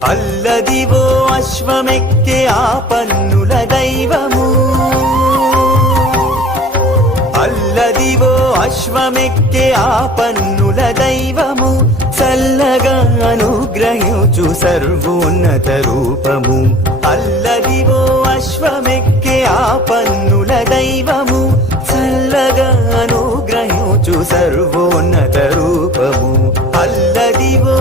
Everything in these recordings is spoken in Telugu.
అల్లదివో అశ్వమెక్కే ఆ పన్నుల దైవము, అల్లదివో అశ్వమెక్కే ఆ పన్నుల దైవము, చల్లగా అనుగ్రహించు సర్వోన్నత రూపము. అల్లదివో అశ్వమెక్కే ఆ పన్నుల దైవము, చల్లగా అనుగ్రహించు సర్వోన్నత రూపము. అల్లదివో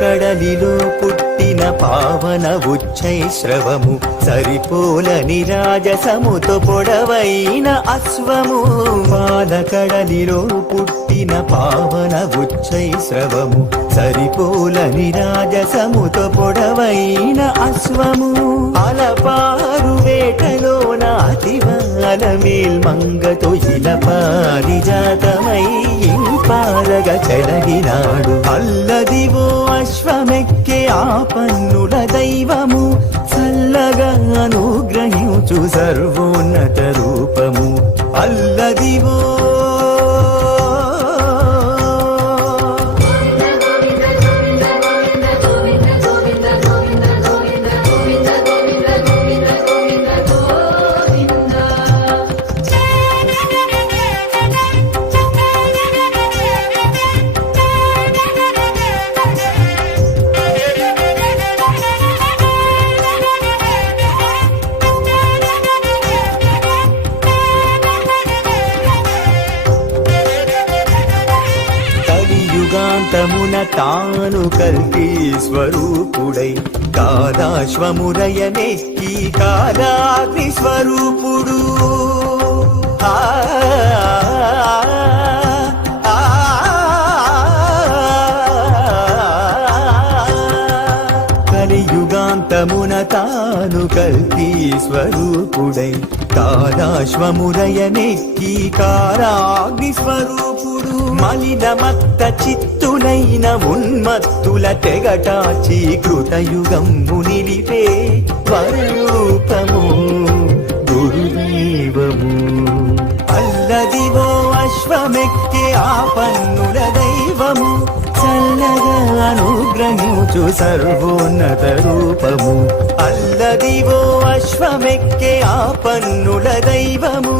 కడలిలో పుట్టిన పావన ఉచ్చైశ్రవము, సరిపోలని రాజసముతో పొడవైన అశ్వము. పాలకడలిలో పుట్టిన పావన ఉచ్చైశ్రవము, సరిపోలని రాజసముతో పొడవైన అశ్వము. అలపారు వేటలోన అతివాల మేల్మంగతో ఇలపారిజాతమై ఇంపారగ చెలగినాడు. అల్లదివో అశ్వమెక్కే ఆ పన్నుల దైవము, చల్లగా అనుగ్రహించు సర్వోన్నత రూపము. అల్లదివో యుగాంతమున తాను కల్కి స్వరూపుడై కాలాశ్వమురయనెక్కి కాలాగ్ని స్వరూపుడు. కలియుగాంతమున తాను కల్కి స్వరూపుడై కాలాశ్వమురయనెక్కి కాలాగ్ని స్వరూపుడు. మలినమత్త చిత్తులైన ఉన్మత్తుల తెగటాచి కృతయుగము నిలిపే వరరూపము గురుదైవము. అల్లదివో అశ్వమెక్కే ఆ పన్నుల దైవము, చల్లగా అనుగ్రహించు సర్వోన్నత రూపము. అల్లదివో అశ్వమెక్కే ఆ పన్నుల దైవము.